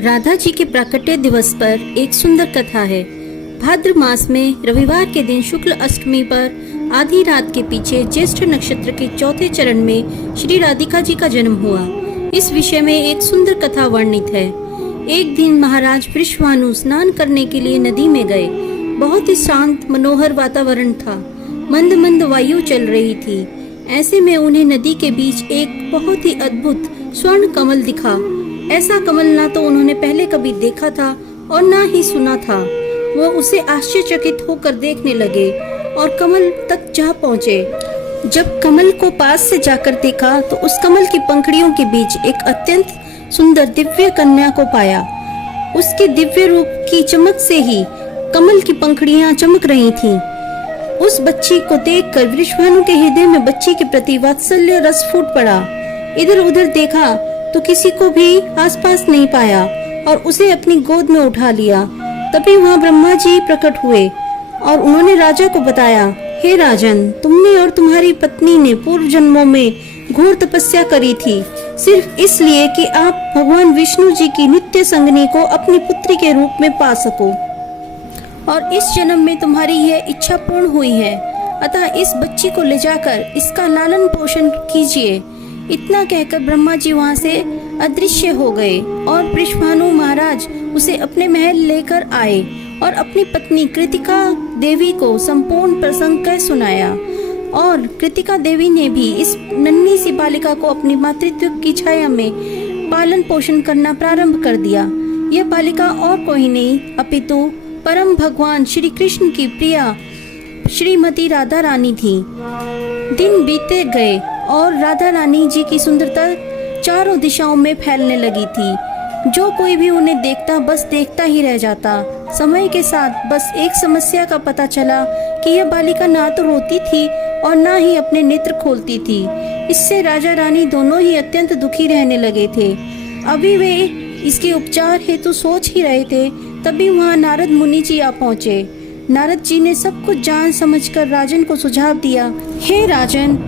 राधा जी के प्राकट्य दिवस पर एक सुंदर कथा है। भाद्र मास में रविवार के दिन शुक्ल अष्टमी पर आधी रात के पीछे ज्येष्ठ नक्षत्र के चौथे चरण में श्री राधिका जी का जन्म हुआ। इस विषय में एक सुंदर कथा वर्णित है। एक दिन महाराज वृषभानु स्नान करने के लिए नदी में गए। बहुत ही शांत मनोहर वातावरण था। मंद मंद वायु चल रही थी। ऐसे में उन्हें नदी के बीच एक बहुत ही अद्भुत स्वर्ण कमल दिखा। ऐसा कमल ना तो उन्होंने पहले कभी देखा था और ना ही सुना था। वो उसे आश्चर्यचकित होकर देखने लगे और कमल तक जा पहुँचे। जब कमल को पास से जाकर देखा तो उस कमल की पंखुड़ियों के बीच एक अत्यंत सुंदर दिव्य कन्या को पाया। उसके दिव्य रूप की चमक से ही कमल की पंखुड़ियां चमक रही थीं। उस बच्ची को देखकर वृषभानु के हृदय में बच्ची के प्रति वात्सल्य रस फूट पड़ा। इधर उधर देखा तो किसी को भी आसपास नहीं पाया और उसे अपनी गोद में उठा लिया। तभी वहाँ ब्रह्मा जी प्रकट हुए और उन्होंने राजा को बताया, हे राजन, तुमने और तुम्हारी पत्नी ने पूर्व जन्मों में घोर तपस्या करी थी, सिर्फ इसलिए कि आप भगवान विष्णु जी की नित्य संगनी को अपनी पुत्री के रूप में पा सको, और इस जन्म में तुम्हारी यह इच्छा पूर्ण हुई है। अतः इस बच्ची को ले जाकर इसका लालन पोषण कीजिए। इतना कहकर ब्रह्मा जी वहाँ से अदृश्य हो गए और वृषभानु महाराज उसे अपने महल लेकर आए और अपनी पत्नी कृतिका देवी को संपूर्ण प्रसंग कह सुनाया। और कृतिका देवी ने भी इस नन्ही सी बालिका को अपनी मातृत्व की छाया में पालन पोषण करना प्रारंभ कर दिया। यह बालिका और कोई नहीं अपितु परम भगवान श्री कृष्ण की प्रिया श्रीमती राधा रानी थी। दिन बीते गए और राधा रानी जी की सुंदरता चारों दिशाओं में फैलने लगी थी। जो कोई भी उन्हें देखता बस देखता ही रह जाता। समय के साथ बस एक समस्या का पता चला कि यह बालिका ना तो रोती थी और ना ही अपने नेत्र खोलती थी। इससे राजा रानी दोनों ही अत्यंत दुखी रहने लगे थे। अभी वे इसके उपचार हेतु सोच ही रहे थे, तभी वहाँ नारद मुनि जी आ पहुँचे। नारद जी ने सब कुछ जान समझकर राजन को सुझाव दिया, हे राजन,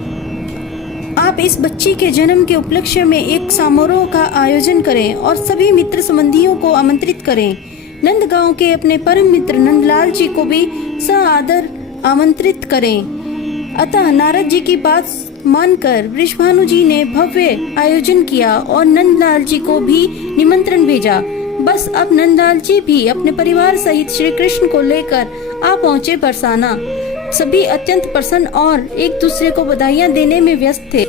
आप इस बच्ची के जन्म के उपलक्ष्य में एक समारोह का आयोजन करें और सभी मित्र संबंधियों को आमंत्रित करें। नंदगांव के अपने परम मित्र नंदलाल जी को भी सआदर आमंत्रित करें। अतः नारद जी की बात मानकर वृषभानु जी ने भव्य आयोजन किया और नंदलाल जी को भी निमंत्रण भेजा। बस अब नंदलाल जी भी अपने परिवार सहित श्री कृष्ण को लेकर आ पहुँचे बरसाना। सभी अत्यंत प्रसन्न और एक दूसरे को बधाइयां देने में व्यस्त थे।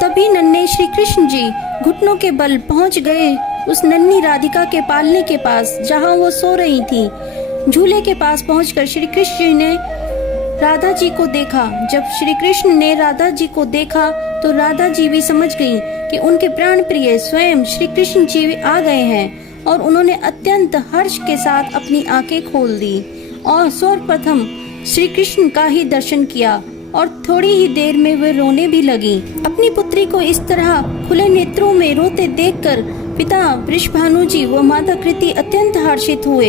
तभी नन्हे श्री कृष्ण जी घुटनों के बल पहुंच गए उस नन्ही राधिका के पालने के पास, जहां वो सो रही थी। झूले के पास पहुंचकर श्री कृष्ण जी ने राधा जी को देखा। जब श्री कृष्ण ने राधा जी को देखा तो राधा जी भी समझ गयी कि उनके प्राण प्रिय स्वयं श्री कृष्ण जी आ गए हैं, और उन्होंने अत्यंत हर्ष के साथ अपनी आंखें खोल दी और सर्वप्रथम श्री कृष्ण का ही दर्शन किया और थोड़ी ही देर में वे रोने भी लगी। अपनी पुत्री को इस तरह खुले नेत्रों में रोते देखकर पिता वृषभानु जी व माता कृति अत्यंत हर्षित हुए।